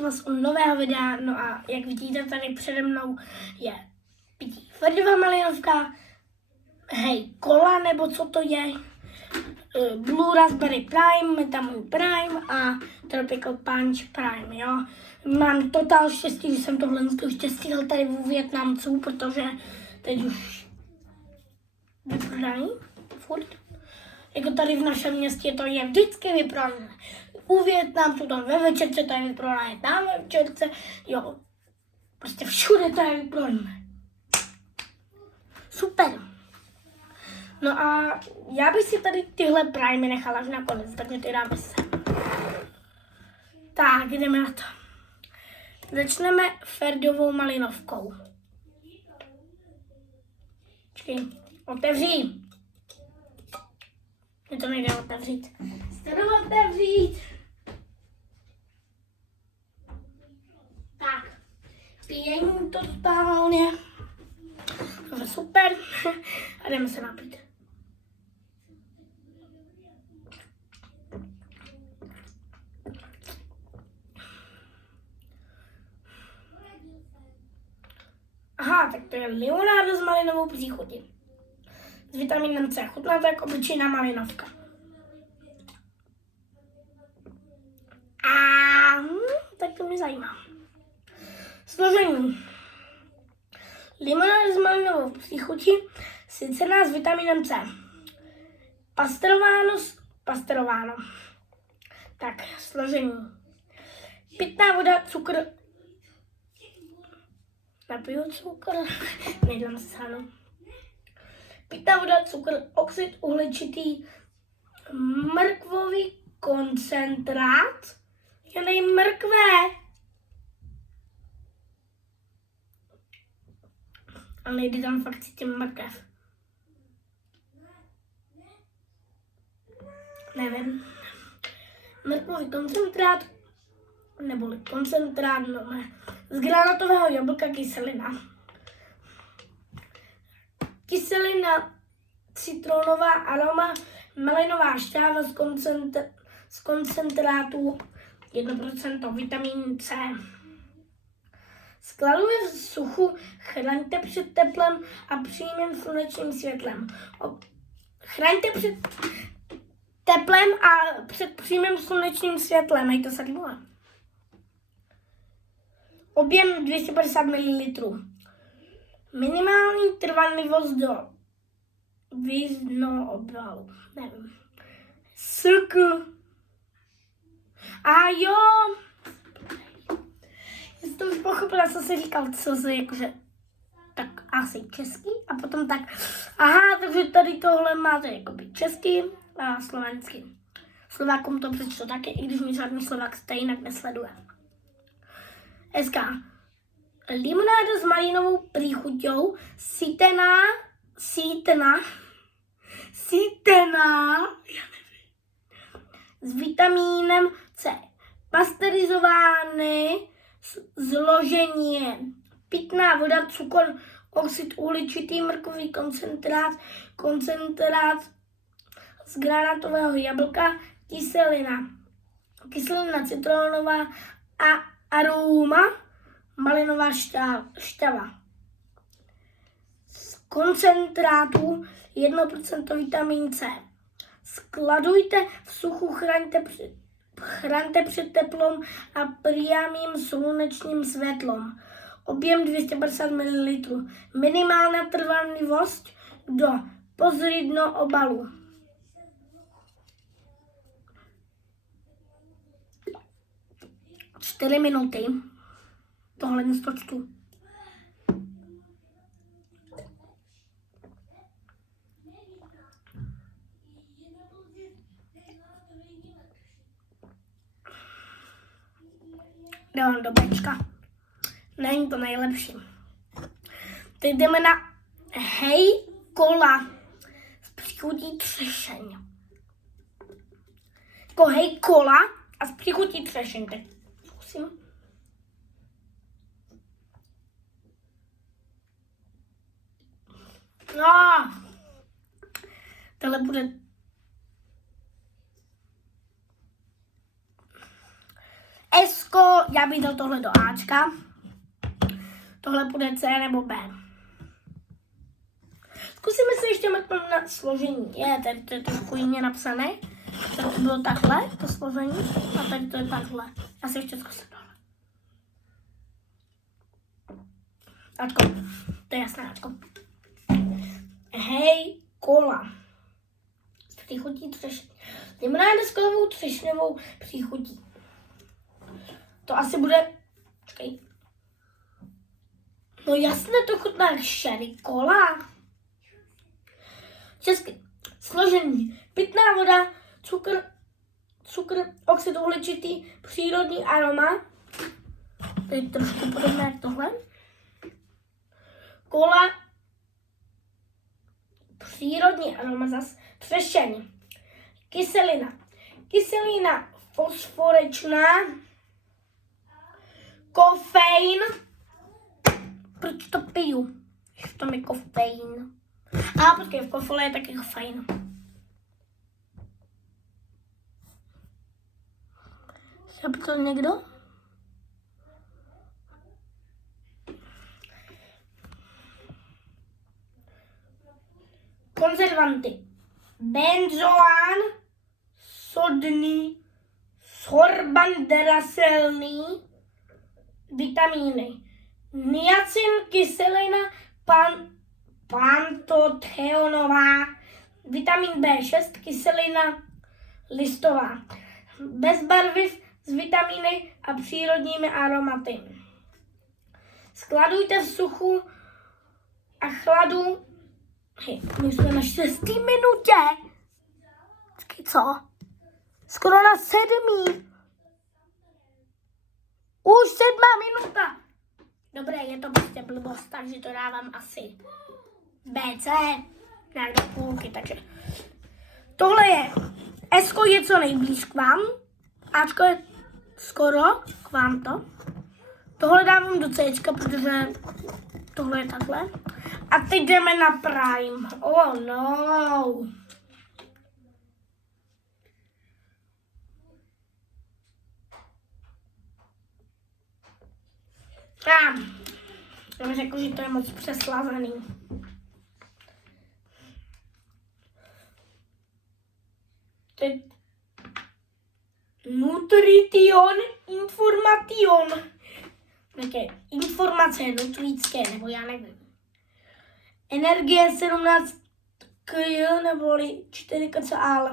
vítám vás u nového videa, no a jak vidíte tady přede mnou je pití Ferdova malinovka, hej kola nebo co to je, Blue Raspberry Prime, Metamul Prime a Tropical Punch Prime, jo. Mám totál štěstí, že jsem tohle ještě stihl tady u Vietnamců, protože teď už vyprodaný, furt. Jako tady v našem městě to je vždycky vyprodané. U Vietnamců tam ve večerce to je vyprodané, tam ve večerce, jo. Prostě všude to je vyprodané. Super. No a já bych si tady tyhle Primy nechala až nakonec, tak mě ty dáme sem. Tak, jdeme na to. Začneme Ferdovou malinovkou. Počkej, otevří. Mě to nejde otevřít. Chci otevřít. Tak, pijeme to totálně. To je super. A jdeme se napít. Aha, tak to je limonáda s malinovou příchutí. S vitaminem C. Chutná to jako obyčejná malinovka. Tak to mě zajímá. Složení. Limonáda s malinovou příchutí, sycená s vitaminem C. Pasterováno. Tak, složení. Pitná voda, cukr. Napiju cukr. Nejdám se sáhnout. Pitná voda, cukr, oxid uhličitý, mrkvový koncentrát. Já nejím mrkve. A nejde tam fakt cítím mrkev. Nevím. Mrkvový koncentrát, neboli koncentrát, no ne. Z granátového jablka kyselina. Kyselina, citronová aroma, malinová šťáva z koncentrátu 1% vitamin C. Skladuje v suchu, chraňte před teplem a přímým slunečním světlem. Chraňte před teplem a před přímým slunečním světlem, hej to sadlo. Objem 250 ml. Minimální trvanlivost do obalu. Nevím. A jo. Já jsem to už pochopila, co jsi říkal, co jsi jakože tak asi český a potom tak. Aha, takže tady tohle máte jakoby český a slovenský. Slovákům to přečtu taky, i když mi žádný Slovák stejnak nesleduje. SK. Limonáda s malinovou příchuťou, sítená, já nevím, s vitamínem C. Pasteurizovány zložení. Pitná voda, cukr, oxid uhličitý, mrkový koncentrát z granátového jablka, kyselina citronová a aroma, malinová šťava. Z koncentrátu 1% vitamin C. Skladujte v suchu, chraňte před teplom a přímým slunečním světlem. Objem 250 ml. Minimální trvanlivost do pozridno obalu. Čtyři minuty. Tohle nestočtu. Dávám do bečka. Není to nejlepší. Teď jdeme na hej kola s příchutí třešeň. Jako hej kola a s příchutí třešeň. Tak zkusím. Tohle bude Esko já bych dal tohle do Ačka. Tohle bude C nebo B. Zkusíme se ještě mrknout na složení. Tady to je trošku jině napsané. Tady to bylo takhle, to složení. A tady to je takhle. Já se ještě zkusím tohle. Ačko. To je jasné, Ačko. Hej, kola. S příchutí třešně. Limonádě s kolovou třešňovou příchutí. To asi bude... Počkej. No jasně, to chutná jak sherry kola. Česky. Složení. Pitná voda, cukr, oxid uhličitý, přírodní aroma. To je trošku podobné jak tohle. Kola, přírodní aroma zas, třešeň. Kyselina. Kyselina fosforečná. Kofein. Proč to piju? Když to mi kofein. Počkej, v kofole je taky kofein. Chápe to někdo? Konzervanty. Benzoán, sodný, sorbandraselný, vitamíny. Niacin, kyselina, pantothionová, vitamin B6, kyselina listová. Bez barviv s vitamíny a přírodními aromaty. Skladujte v suchu a chladu. My jsme na 6. minutě. Co? Skoro na 7. Už 7. minuta. Dobré, je to prostě blbost, takže to dávám asi BC, nějak do půlky, takže tohle je, S-ko je co nejblíž k vám, Ačko je skoro k vám to. Tohle dávám do Cčka, protože tohle je takhle. A teď jdeme na Prime. Oh no. Já bych řekl, že to je moc přeslazený. Teď Nutrition Information. Také informace nutrické, nebo já nevím. Energie 17 kJ neboli 4 kcal.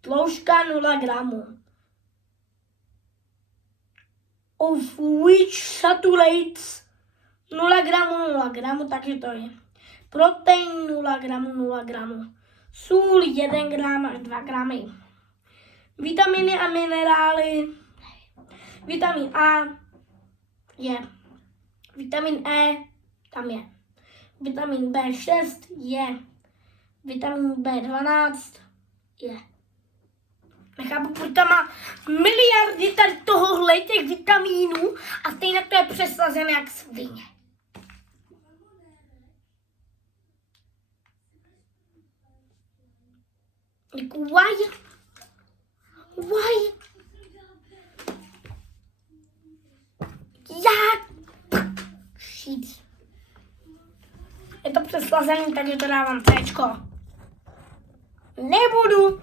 Tloušťka 0 gramů. Of which saturates 0 gramů, takže to je. Protein 0 gramů. Sůl 1 gram až 2 gramy. Vitaminy a minerály. Vitamin A je. Vitamin E tam je. Vitamin B6 je. Vitamin B12 je. Nechápu, proč tam má miliardy tady tohohle těch vitamínů a stejně to je přeslazené jak svině. Jako why? Jak? Shit. Je to přeslazený, takže to dávám Cčko. Nebudu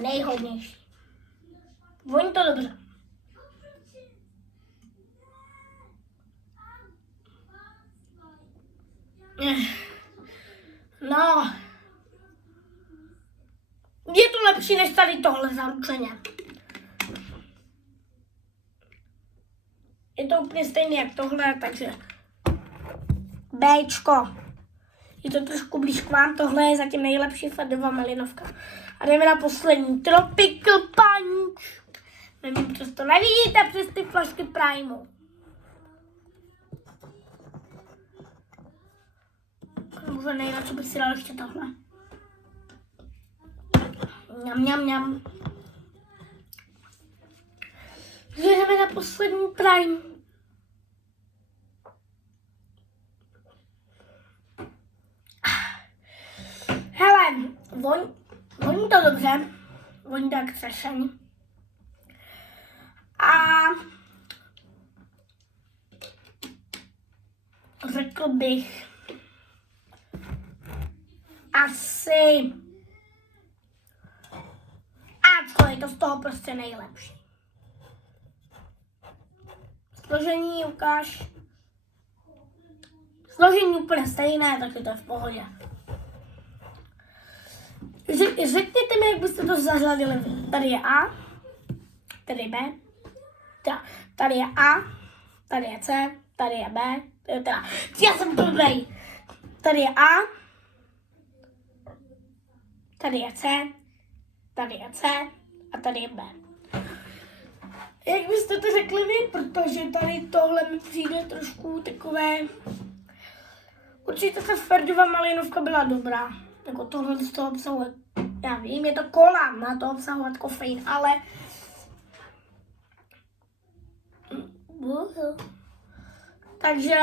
nejhodnější. Voní to dobře. No. Je to lepší než tady tohle zaručeně. Je to úplně stejné jak tohle, takže Bčko. Je to trošku blíž k vám, tohle je zatím nejlepší fardová malinovka. A jdeme na poslední. Tropical Punch. Nevím, přes to nevidíte přes ty flašky Primeu. Možná nejradši bych si dal ještě tohle. Mňam. Jdeme na poslední Prime. Hele, voní to dobře. Voní tak třešení. A řekl bych asi Ačko, je to z toho prostě nejlepší. Složení ukáž. Složení úplně stejné, takže to je v pohodě. Řekněte mi, jak byste to zařadili. Tady je A, tady je B, tady je A, tady je C, tady je B, já jsem blbej. Tady je A, tady je C, tady je C a tady je B. Jak byste to řekli vy, protože tady tohle mi přijde trošku takové... Určitě ta Ferdova malinovka byla dobrá. Jako tohle z toho obsahuje, já vím, je to kola, má to obsahovat kofein, ale... Takže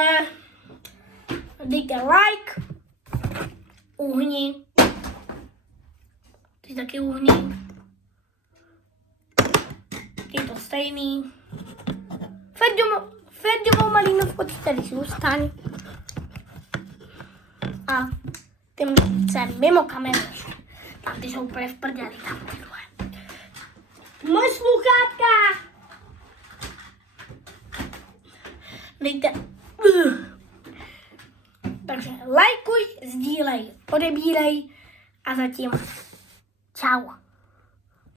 dejte like, uhni, ty taky uhni, je to stejný. Ferdovou malinovku ty tady zůstaň. A ty mluvce mimo kameru. Tam ty jsou úplně v prdeli, tam tyhle. Moje sluchátka! Dejte. Takže lajkuj, sdílej, odebírej a zatím čau.